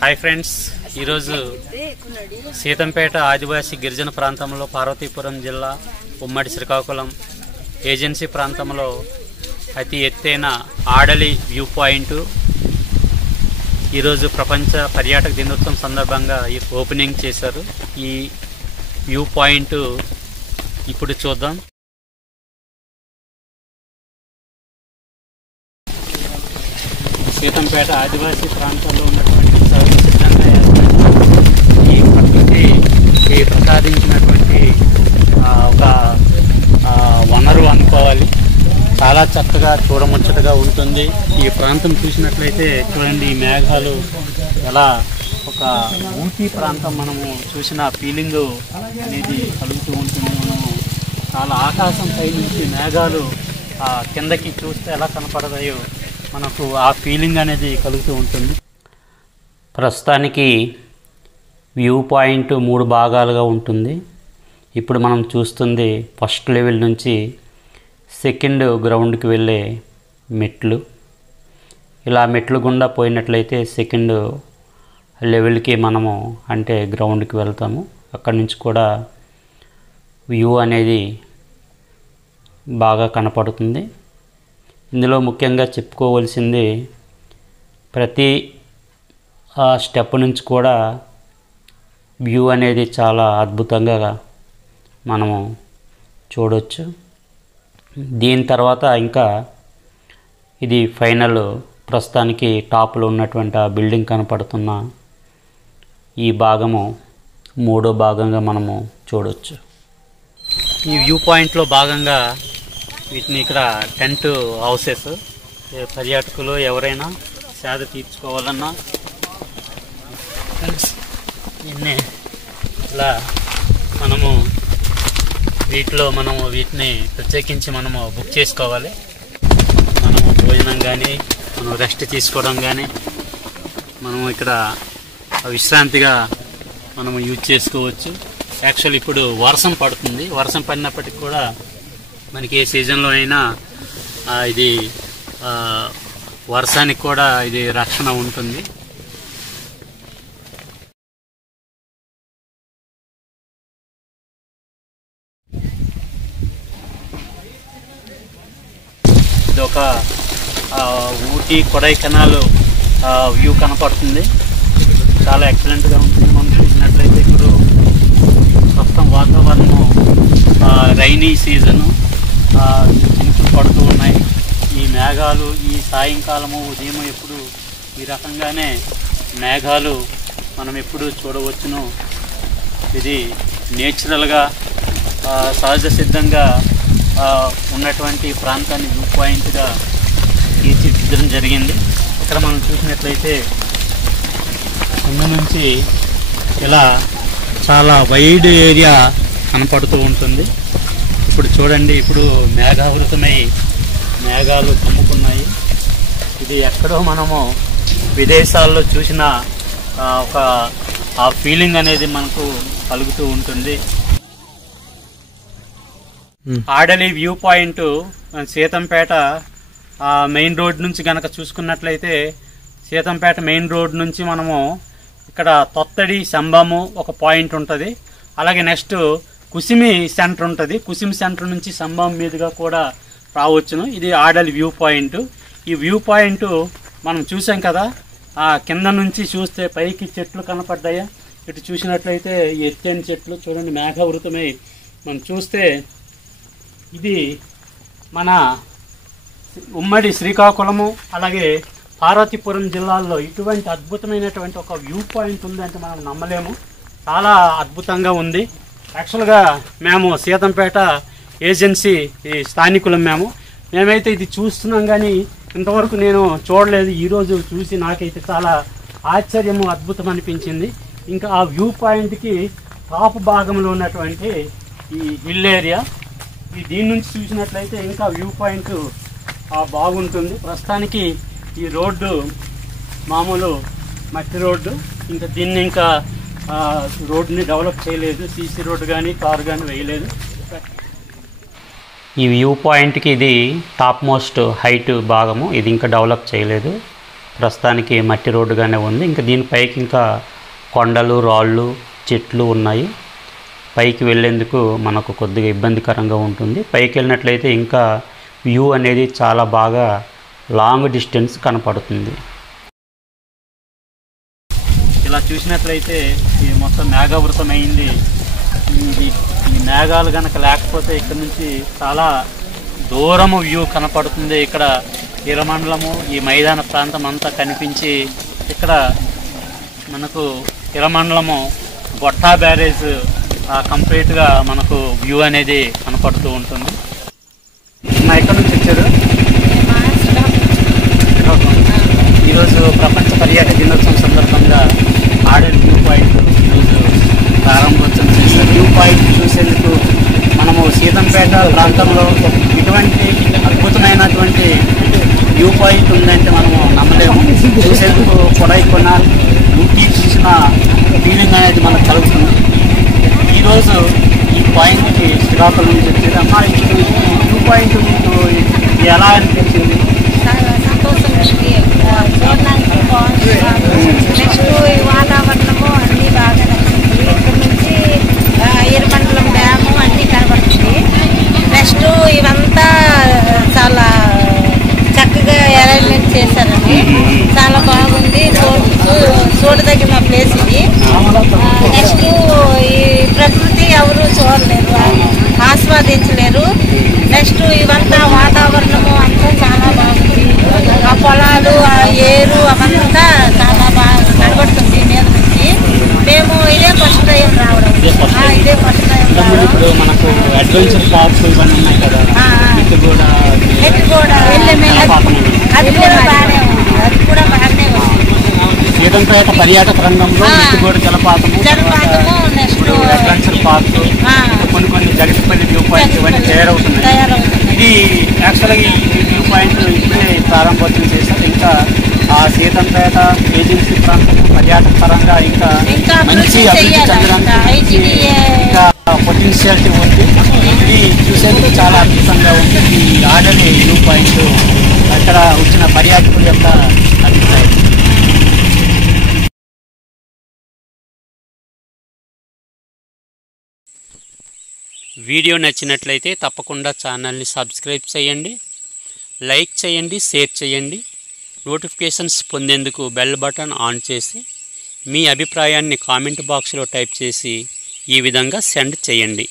Hi friends, ఈరోజు సీతంపేట ఆదివాసీ గిరిజన ప్రాంతంలో పార్వతీపురం జిల్లా ఉమ్మడి శ్రీకాకుళం ఏజెన్సీ ప్రాంతంలో అతి ఎత్తైన ఆడలి వ్యూ పాయింట్ ఈరోజు ప్రపంచ పర్యాటక దినోత్సవం సందర్భంగా ఈ ఓపెనింగ్ చేశారు. ఈ వ్యూ పాయింట్ ఇప్పుడు చూద్దాం. సీతంపేట ఆదివాసీ ప్రాంతాల్లో ఉన్నటువంటి సర్వసిద్ధంగా ఈ ప్రకృతి ప్రసాదించినటువంటి ఒక వనరు అనుకోవాలి. చాలా చక్కగా చూడముచ్చటగా ఉంటుంది. ఈ ప్రాంతం చూసినట్లయితే చూడండి, ఈ మేఘాలు ఎలా ఒక ఊటీ ప్రాంతం మనము చూసిన ఫీలింగ్ అనేది కలుగుతూ ఉంటుంది. మనము చాలా ఆకాశం పై నుంచి మేఘాలు కిందకి చూస్తే ఎలా కనపడతాయో మనకు ఆ ఫీలింగ్ అనేది కలుగుతూ ఉంటుంది. ప్రస్తుతానికి వ్యూ పాయింట్ 3 భాగాలుగా ఉంటుంది. ఇప్పుడు మనం చూస్తుంది ఫస్ట్ లెవెల్ నుంచి సెకండ్ గ్రౌండ్కి వెళ్ళే మెట్లు. ఇలా మెట్లు గుండా పోయినట్లయితే సెకండ్ లెవెల్కి మనము అంటే గ్రౌండ్కి వెళ్తాము. అక్కడి నుంచి కూడా వ్యూ అనేది బాగా కనపడుతుంది. ఇందులో ముఖ్యంగా చెప్పుకోవలసింది ప్రతి స్టెప్ నుంచి కూడా వ్యూ అనేది చాలా అద్భుతంగా మనము చూడవచ్చు. దీని తర్వాత ఇంకా ఇది ఫైనల్, ప్రస్తుతానికి టాప్లో ఉన్నటువంటి ఆ బిల్డింగ్ కనపడుతున్న ఈ భాగము 3వ భాగంగా మనము చూడవచ్చు. ఈ వ్యూ పాయింట్లో భాగంగా వీటిని ఇక్కడ టెంట్ హౌసెస్, పర్యాటకులు ఎవరైనా సేద తీర్చుకోవాలన్నా ఇన్ని ఇలా మనము వీటిని ప్రత్యేకించి మనము బుక్ చేసుకోవాలి. మనము భోజనం కానీ మనం రెస్ట్ తీసుకోవడం కానీ మనము ఇక్కడ విశ్రాంతిగా మనము యూజ్ చేసుకోవచ్చు. యాక్చువల్ ఇప్పుడు వర్షం పడుతుంది. వర్షం పడినప్పటికి కూడా మనకి ఏ సీజన్లో అయినా ఇది వర్షానికి కూడా ఇది రక్షణ ఉంటుంది. ఇది ఒక ఊటీ కొడైకెనాల్ వ్యూ కనపడుతుంది. చాలా ఎక్సలెంట్గా ఉంటుంది. మనం చూసినట్లయితే ఇప్పుడు ప్రస్తుతం వాతావరణము రైనీ సీజను, చినుకులు పడుతూ ఉన్నాయి. ఈ మేఘాలు ఈ సాయంకాలము ఉదయం ఎప్పుడు ఈ రకంగానే మేఘాలు మనం ఎప్పుడు చూడవచ్చును. ఇది నేచురల్గా సహజ సిద్ధంగా ఉన్నటువంటి ప్రాంతాన్ని వ్యూ పాయింట్గా తీర్చిదిద్దడం జరిగింది. ఇక్కడ మనం చూసినట్లయితే కింద నుంచి ఇలా చాలా వైడ్ ఏరియా కనపడుతూ ఉంటుంది. ఇప్పుడు చూడండి, ఇప్పుడు మేఘావృతమై మేఘాలు కమ్ముకున్నాయి. ఇది ఎక్కడో మనము విదేశాల్లో చూసిన ఒక ఆ ఫీలింగ్ అనేది మనకు కలుగుతూ ఉంటుంది. Adali view point Seethampeta main road నుంచి కనుక చూసుకున్నట్లయితే సీతంపేట మెయిన్ రోడ్ నుంచి మనము ఇక్కడ తొత్తడి సంబము ఒక పాయింట్ ఉంటుంది. అలాగే నెక్స్ట్ కుసిమి సెంటర్ ఉంటుంది. కుసిమి సెంటర్ నుంచి సంబం మీదుగా కూడా రావచ్చును. ఇది ఆడలి వ్యూ పాయింట్. ఈ వ్యూ పాయింట్ మనం చూసాం కదా, కింద నుంచి చూస్తే పైకి చెట్లు కనపడ్డాయా. ఇటు చూసినట్లయితే ఎత్తైన చెట్లు చూడండి, మేఘావృతమై మనం చూస్తే ఇది మన ఉమ్మడి శ్రీకాకుళము అలాగే పార్వతీపురం జిల్లాల్లో ఇటువంటి అద్భుతమైనటువంటి ఒక వ్యూ పాయింట్ ఉందంటే మనం నమ్మలేము. చాలా అద్భుతంగా ఉంది. యాక్చువల్గా మేము సీతంపేట ఏజెన్సీ స్థానికులం. మేమైతే ఇది చూస్తున్నాం కానీ ఇంతవరకు నేను చూడలేదు. ఈరోజు చూసి నాకైతే చాలా ఆశ్చర్యము, అద్భుతం అనిపించింది. ఇంకా ఆ వ్యూ పాయింట్కి టాప్ భాగంలో ఉన్నటువంటి ఈ హిల్ ఏరియా, దీని నుంచి చూసినట్లయితే ఇంకా వ్యూ పాయింట్ బాగుంటుంది. ప్రస్తుతానికి ఈ రోడ్డు మామూలు మట్టి రోడ్డు, ఇంకా దీన్ని ఇంకా రోడ్ని డెవలప్ చేయలేదు. సీసీ రోడ్డు కానీ కారు కానీ వేయలేదు. ఈ వ్యూ పాయింట్కి ఇది టాప్ మోస్ట్ హైట్ భాగము, ఇది ఇంకా డెవలప్ చేయలేదు. ప్రస్తుతానికి మట్టి రోడ్డుగానే ఉంది. ఇంకా దీనిపైకి ఇంకా కొండలు, రాళ్ళు, చెట్లు ఉన్నాయి. పైకి వెళ్ళేందుకు మనకు కొద్దిగా ఇబ్బందికరంగా ఉంటుంది. పైకి వెళ్ళినట్లయితే ఇంకా వ్యూ అనేది చాలా బాగా లాంగ్ డిస్టెన్స్ కనపడుతుంది. ఇలా చూసినట్లయితే ఈ మొత్తం మేఘావృతమైంది. ఈ మేఘాలు కనుక లేకపోతే ఇక్కడ నుంచి చాలా దూరము వ్యూ కనపడుతుంది. ఇక్కడ ఇరమండలము, ఈ మైదాన ప్రాంతం అంతా కనిపించి ఇక్కడ మనకు ఇరమండలము గొట్టా బ్యారేజ్ కంప్లీట్గా మనకు వ్యూ అనేది కనపడుతూ ఉంటుంది. ఎక్కడి నుంచి వచ్చారు? ఈరోజు ప్రపంచ పర్యాటక దినోత్సవం సందర్భంగా ఆర్డర్ వ్యూ పాయింట్ ఈరోజు ప్రారంభోత్సవం చేశారు. వ్యూ పాయింట్ చూసేందుకు మనము సీతంపేట ప్రాంతంలో ఇటువంటి అద్భుతమైనటువంటి వ్యూ పాయింట్ ఉందంటే మనము నమ్మలేము. చూసేందుకు కొడైకెనాల్, ఊటీ చూసిన ఫీలింగ్ అనేది మనకు కలుగుతుంది. ఈరోజు ఈ పాయింట్కి శ్రీకాకుళం నుంచి వచ్చేది. అమ్మా, ఇప్పుడు ఈ వ్యూ పాయింట్ మీకు ఎలా అనిపించింది? చాలా సంతోషంగా ఉంది. చూడడానికి బాగుంది. నెక్స్ట్ ఈ వాతావరణము అన్నీ బాగా నచ్చింది. ఇక్కడ నుంచి ఇరమండలం డ్యాము అన్నీ కనబడుతుంది. నెక్స్ట్ ఇవంతా చాలా చక్కగా అరేంజ్మెంట్ చేశారండి. చాలా బాగుంది. చూడదగిన ప్లేస్ ఇది. నెక్స్ట్ ఈ ప్రకృతి ఎవరు చూడలేరు, ఆస్వాదించలేరు. నెక్స్ట్ ఇవంతా వాతావరణము అంతా చాలా బాగుంది. ఆ పొలాలు, ఆ ఏరు అవంతా చాలా బాగా కనబడుతుంది మీద నుంచి. మేము ఇదే ఫస్ట్ టైం రావడం. ఇదే ఫస్ట్ టైం రావడం. ఇప్పుడు మనకు అడ్వెంచర్ పార్క్స్ ఇవన్నీ ఉన్నాయి కదా, అది కూడా బాగానే ఉంది. అది కూడా బాగానే ఉంది. సీతంపేట పర్యాటక రంగంలో మిట్టుగోడ జలపాతము, నెక్స్ట్ అడ్వెంచర్ పార్క్, కొన్ని జగతిపల్లి వ్యూ పాయింట్ ఇవన్నీ తయారవుతున్నాయి. ఇది యాక్చువల్గా ఈ వ్యూ పాయింట్ ఇప్పుడే ప్రారంభోత్సవం చేశారు. ఇంకా ఆ సీతంపేట ఏజెన్సీ ప్రాంతం పర్యాటక పరంగా ఇంకా మంచి అభివృద్ధి చెందడానికి ఇంకా పొటెన్షియాలిటీ ఉంది. ఇది చూసేందుకు చాలా అద్భుతంగా ఉంది. ఈ ఆర్డర్లీ వ్యూ పాయింట్ అక్కడ వచ్చిన పర్యాటకుల యొక్క అభిప్రాయం. వీడియో నచ్చినట్లయితే తప్పకుండా ఛానల్ని సబ్స్క్రైబ్ చేయండి, లైక్ చేయండి, షేర్ చేయండి. నోటిఫికేషన్స్ పొందేందుకు బెల్ బటన్ ఆన్ చేసి మీ అభిప్రాయాన్ని కామెంట్ బాక్స్లో టైప్ చేసి ఈ విధంగా సెండ్ చేయండి.